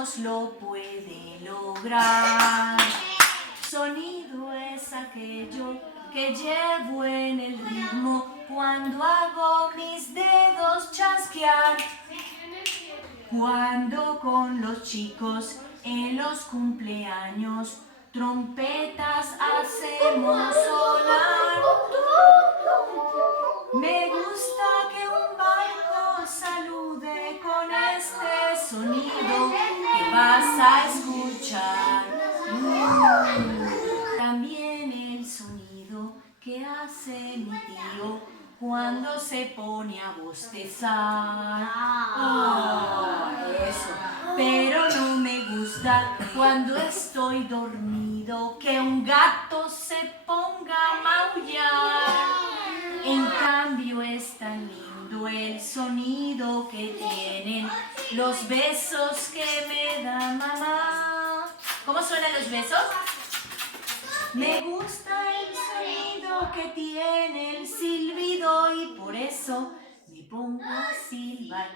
todos lo pueden lograr. Sonido es aquello que llevo en el ritmo cuando hago mis dedos chasquear. Cuando con los chicos en los cumpleaños trompetas hacemos sonar. Me gusta que un barco salude con este sonido que vas a escuchar. También el sonido que hace mi tío cuando se pone a bostezar. Eso. Pero no me gusta cuando estoy dormido que un gato se ponga a maullar. En cambio es tan lindo el sonido que tienen los besos que me da mamá. ¿Cómo suenan los besos? Me gusta el sonido que tiene el silbido y por eso me pongo a silbar.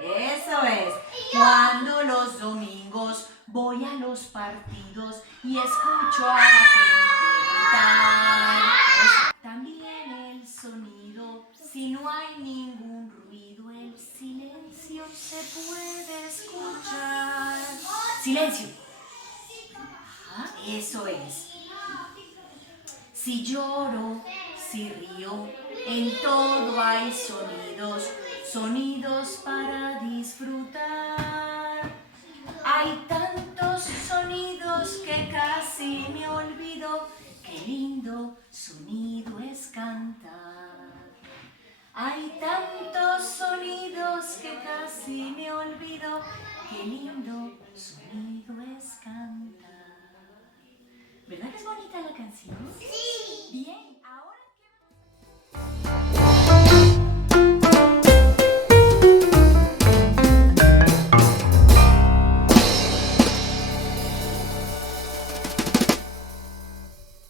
Eso es. Cuando los domingos voy a los partidos y escucho a la gente gritar. También el sonido, si no hay ningún ruido, el silencio se puede escuchar. Silencio. Eso es. Si lloro, si río, en todo hay sonidos, sonidos para disfrutar. Hay tantos sonidos que casi me olvido. Qué lindo sonido.